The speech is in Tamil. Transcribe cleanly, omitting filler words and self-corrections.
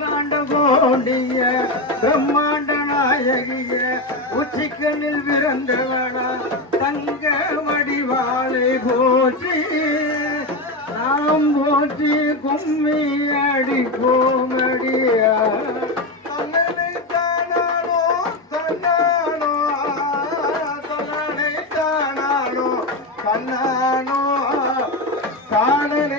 அகிலாண்ட கோண்டிய பிரம்மாண்ட நாயகிய உச்சிக்கண்ணில் பிறந்தவளா தங்க வடிவாளை போற்றி நாம் போற்றி கும்மி அடிப்போம் அடியா தன்னனை தானானோ தன்னானோ தன்னனை தானானோ கண்ணானோ தானனை